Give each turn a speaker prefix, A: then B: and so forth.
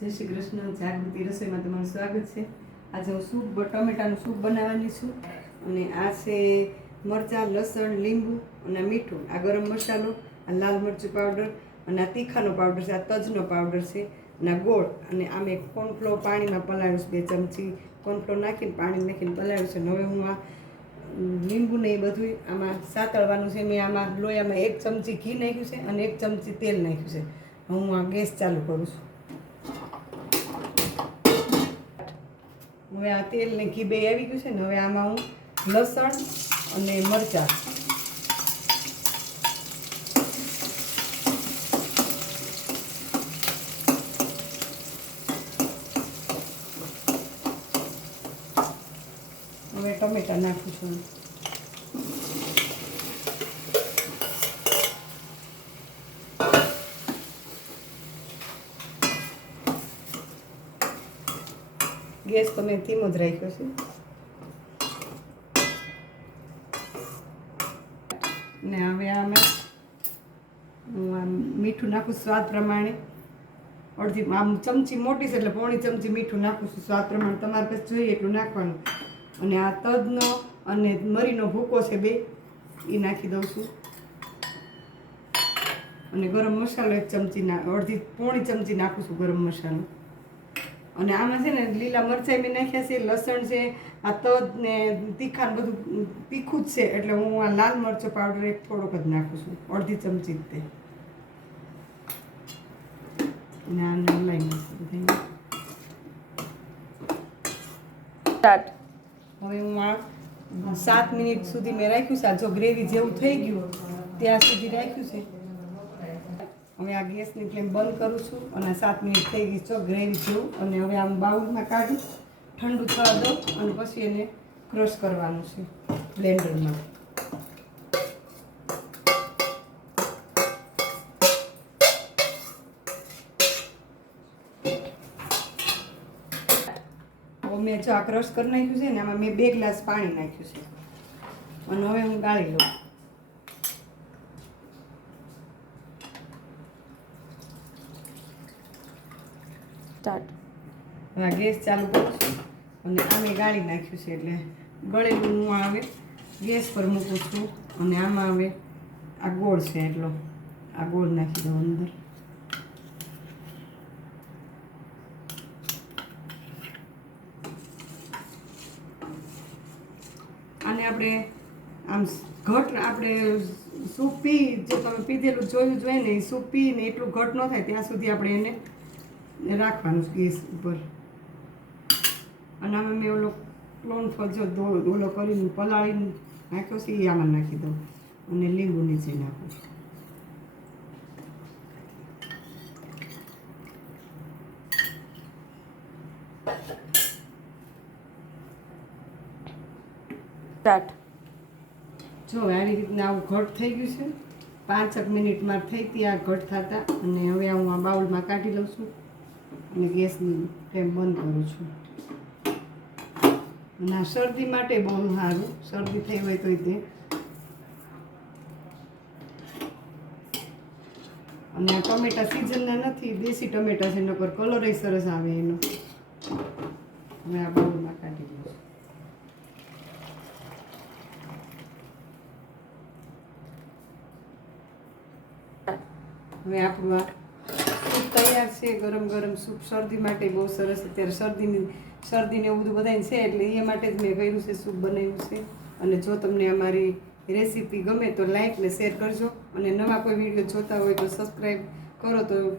A: જય શ્રી કૃષ્ણ. જાગૃતિ રસોઈમાં તમારું સ્વાગત છે. આજે હું સૂપ ટમેટાનું સૂપ બનાવવાની છું. અને આ છે મરચાં, લસણ, લીંબુ અને મીઠું. આ ગરમ મસાલો, આ લાલ મરચું પાવડર અને આ તીખાનો પાવડર છે. આ તજનો પાવડર છે. અને આ ગોળ. અને આમે કોર્નફ્લો પાણીમાં પલાળ્યું છે. બે ચમચી કોર્નફ્લો નાખીને પાણી નાખીને પલાળ્યું છે. હવે હું આ લીંબુને લીંબુ એ બધું આમાં સાતળવાનું છે. મેં આમાં લોયામાં એક ચમચી ઘી નાખ્યું છે અને એક ચમચી તેલ નાખ્યું છે. હું આ ગેસ ચાલુ કરું છું. હવે આ તેલ ને ઘી બે આવી ગયું છે ને હવે આમાં હું લસણ અને મરચાં હવે ટમેટા નાખું છું. ગેસ તો મેં ધીમો જ રાખ્યો છે. ને હવે આમાં હું આમ મીઠું નાખું સ્વાદ પ્રમાણે. અડધી આમ ચમચી મોટી છે એટલે પોણી ચમચી મીઠું નાખું છું સ્વાદ પ્રમાણે. તમારે પાસે જોઈએ એટલું નાખવાનું. અને આ તજનો અને મરીનો ભૂકો છે બે, એ નાખી દઉં છું. અને ગરમ મસાલો એક ચમચી ના અડધી પોણી ચમચી નાખું છું ગરમ મસાલો. અને આમાં છે ને લીલા મરચાઈ મેં નાખ્યા છે લસણ છે આ તજ ને તીખા બધું તીખું જ છે એટલે હું આ લાલ મરચો પાવડર એક થોડોક જ નાખું છું અડધી ચમચી તે. અને આને હલાવી નાખું. હવે હું આ સાત મિનિટ સુધી મેં રાખ્યું છે આ જો ગ્રેવી જેવું થઈ ગયું ત્યાં સુધી રાખ્યું છે. હવે આ ગેસની ફ્લેમ બંધ કરું છું અને સાત મિનિટ થઈ ગઈ છે ગ્રેવી જેવું અને હવે આમ બાઉલમાં કાઢી ઠંડુ થવા દઉં અને પછી એને ક્રશ કરવાનું છે બ્લેન્ડરમાં. મેં જો આ ક્રશ કરી નાખ્યું છે ને, આમાં મેં બે ગ્લાસ પાણી નાખ્યું છે. અને હવે હું ગાળી લઉં.
B: સ્ટાર્ટ
A: હવે ગેસ ચાલુ કરું અને આમે ગાળી નાખ્યું છે એટલે ગળેલું હું આવે, ગેસ પર મૂકું છું. અને આમાં આવે આ ગોળ છે એટલો. આ ગોળ નાખી દઉં અંદર. આને આપણે આમ ઘટ આપણે સૂપ પી જે તમે પીધેલું જોયું જોઈએ ને, એ સૂપ પીને એટલું ઘટ ન થાય ત્યાં સુધી આપણે એને રાખવાનું ગેસ ઉપર. અને આમાં મેં ઓલો ક્લોન ફજો ઓલો કરીને પલાળીને નાખ્યો છે એ આમાં નાખી દઉં. અને લીંબુ નીચે નાખું. જો આવી રીતના આવું ઘટ થઈ ગયું છે. પાંચક મિનિટમાં થઈ હતી આ ઘટ થતા. અને હવે હું આ બાઉલમાં કાઢી લઉં છું. અને ગેસની ફ્લેમ બંધ કરું છું. અને આ શરદી માટે બહુ સારું. શરદી થઈ હોય તો તે. અને આ ટમેટા સિઝનના નથી, દેશી ટમેટા છે, નકર કલર સરસ આવે એનો. હવે આ બાઉલમાં કાઢી દઉં હવે આપણું આ તૈયાર છે, ગરમ ગરમ સૂપ. શરદી માટે બહુ સરસ અત્યારે શરદીની, શરદીને એવું બધું બધાને છે, એટલે એ માટે જ મેં કર્યું છે, સૂપ બનાવ્યું છે. અને જો તમને અમારી રેસીપી ગમે તો લાઈક ને શેર કરજો. અને નવા કોઈ વીડિયો જોતા હોય તો સબસ્ક્રાઈબ કરો તો